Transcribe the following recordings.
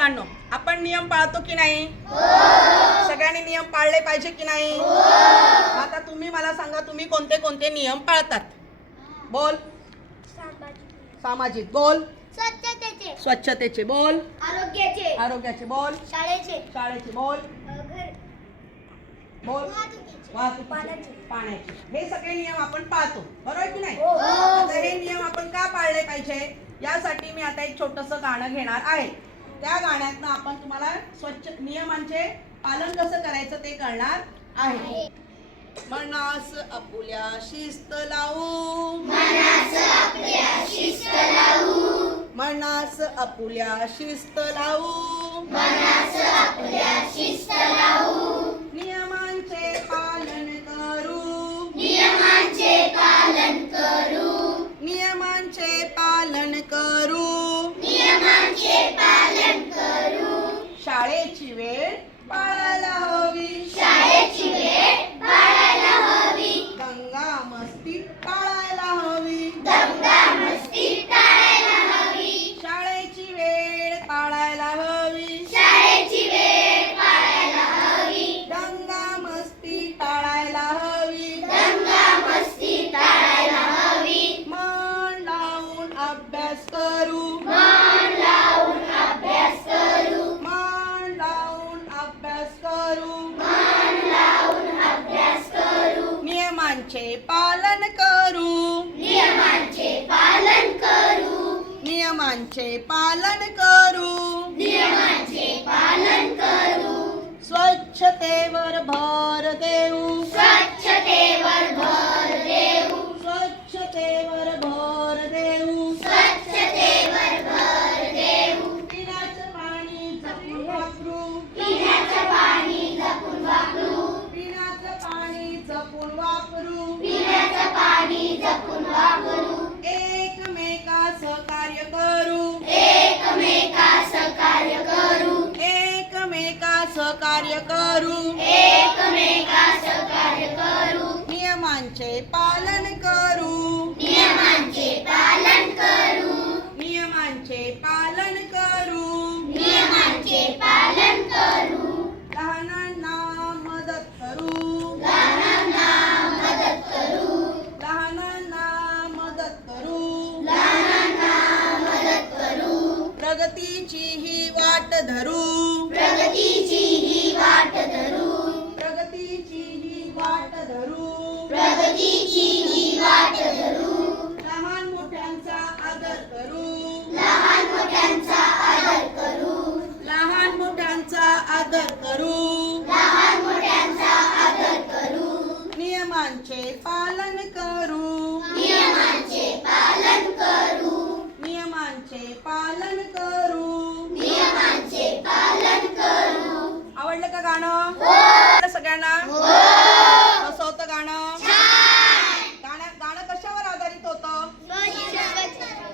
मुलांनो, आपण नियम पाळतो की नाही? सगळ्यांनी नियम पाळले पाहिजे की नाही? आता तुम्ही मला सांगा, तुम्ही कोणते कोणते नियम पाळतात? बोल. सामाजिक बोल. स्वच्छतेचे बोल. आरोग्याचे बोल. शाळेचे बोल. बोल. वाहतुकीचे, पाण्याचे, हे सगळे नियम आपण पाळतो, बरोबर की नाही? आता हे नियम आपण का पाळले पाहिजे यासाठी मी आता एक छोटंसं गाणं घेणार आहे. त्या गाण्यातनं आपण तुम्हाला स्वच्छ नियमांचे पालन कसं करायचं ते कळणार आहे. मनास आपुल्या शिस्त लावू, मनास आपुल्या शिस्त लावू, मनास आपुल्या शिस्त लावू, मनास आपुल्या शिस्त लावू, नियमांचे पालन करू, नियमांचे पालन करू, नियमांचे पालन करू, नियमांचे पालन करू, शाळेची वेळ पाळायला हवी, शाळेची वेळ पाळायला हवी, दंगा मस्ती टाळायला हवी, दंगा मस्ती टाळायला हवी, शाळेची वेळ पाळायला हवी, शाळेची वेळ पाळायला हवी, दंगा मस्ती टाळायला हवी, दंगा मस्ती टाळायला हवी, मन लावून अभ्यास करू, मन लावून अभ्यास करू, मन लावून अभ्यास करू, मन लावून अभ्यास करू, नियमांचे पालन करू, नियमांचे पालन करू, नियमांचे पालन करू, नियमांचे पालन करू, स्वच्छतेवर भर देऊ, स्वच्छतेवर भर देऊ, स्वच्छतेवर भर देऊ, स्वच्छतेवर भर देऊ, पिण्याचं पाणी जपून वापरू, पिण्याचं पाणी जपून वापरू, पिण्याचं पाणी जपून वापरू, पिण्याचं पाणी जपून वापरू, एकमेकास कार्य करू, एकमेकास कार्य करू, एकमेकास कार्य करू, एकमेकास कार्य करू, नियमांचे पालन करू, नियमांचे पालन करू, नियमांचे पालन करू, नियमांचे पालन करू, लहानांना मदत करू, लहानांना मदत करू, लहानांना मदत करू, लहानांना मदत करू, प्रगतीची ही वाट धरू, प्रगतीची ही वाट धरू, प्रगतीची ही वाट धरू, प्रगतीची ही वाट धरू, लहान मोठ्यांचा आदर करू, लहान मोठ्यांचा आदर करू, लहान मोठ्यांचा आदर करू, लहान मोठ्यांचा आदर करू, नियमांचे पालन करू, नियमांचे पालन करू, नियमांचे पालन करू, नियमांचे पालन करू. आवडलं का गाणं? सगळ्यांना? कसं होतं गाणं? गाणं कशावर आधारित होतं?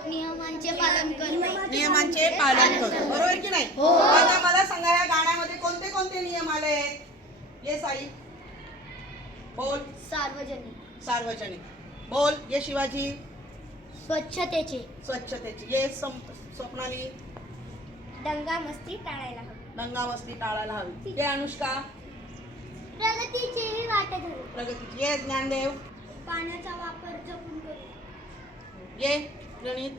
नियमांचे पालन करू, नियमांचे पालन करू, बरोबर की नाही? आता मला सांगा, या गाण्यामध्ये कोणते कोणते नियम आले? ये साई बोल. सार्वजनिक, सार्वजनिक बोल. ये शिवाजी. स्वच्छतेचे, स्वच्छतेची. ये स्वप्नाली. दंगा मस्ती टाळायला हवी, दंगा मस्ती टाळायला हवी. ये अनुष्का. प्रगतीची ही वाट धरू, प्रगतीची. ये ज्ञानदेव. पाण्याचा वापर जपून करू, ये गणित.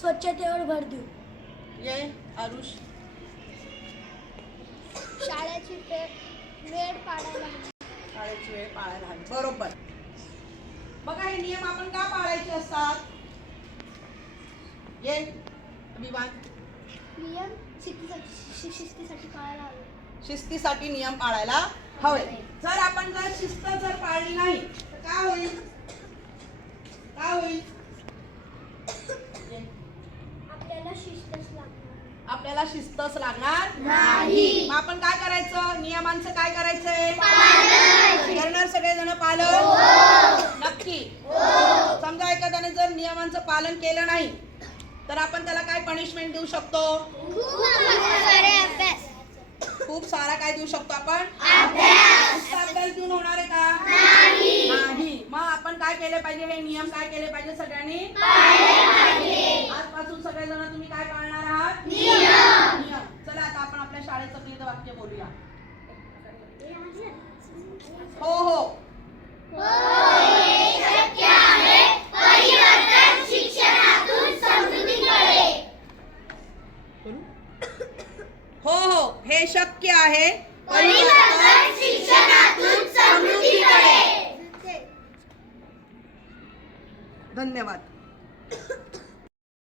स्वच्छतेवर भर देऊ, ये आरुष. शाळेची वेळ पाळायला हवी, शाळेची वेळ पाळायला हवी, बरोबर. बघा, हे नियम आपण का पाळायचे असतात? ये अभिमान. नियम शिस्तीसाठी पाळायला हवे, शिस्तीसाठी नियम पाळायला हवे. जर आपण शिस्त पाळली नाही तर काय होईल? काय होईल? आपल्याला शिस्तच लागणार, आपल्याला शिस्तच लागणार नाही. मग आपण काय करायचं? नियमांचं काय करायचंय? करणार सगळेजण पालन? नक्की. समजा एखाद्याने जर नियमांचं पालन केलं नाही तर आपण त्याला काय पनिशमेंट देऊ शकतो? खूप सारे अभ्यास. खूप सारा काय देऊ शकतो आपण नुसता अभ्यास देऊन होणार आहे का नाही. मग आपण काय केले पाहिजे, हे नियम काय केले पाहिजे सगळ्यांनी आजपासून सगळेजण तुम्ही काय पाळणार आहात नियम. चला आता आपण आपल्या शाळेचं ब्रीद वाक्य बोलूया. हो हो हो हो हे शक्य आहे परिवर्तन शिक्षणातून समृद्धीकडे. धन्यवाद.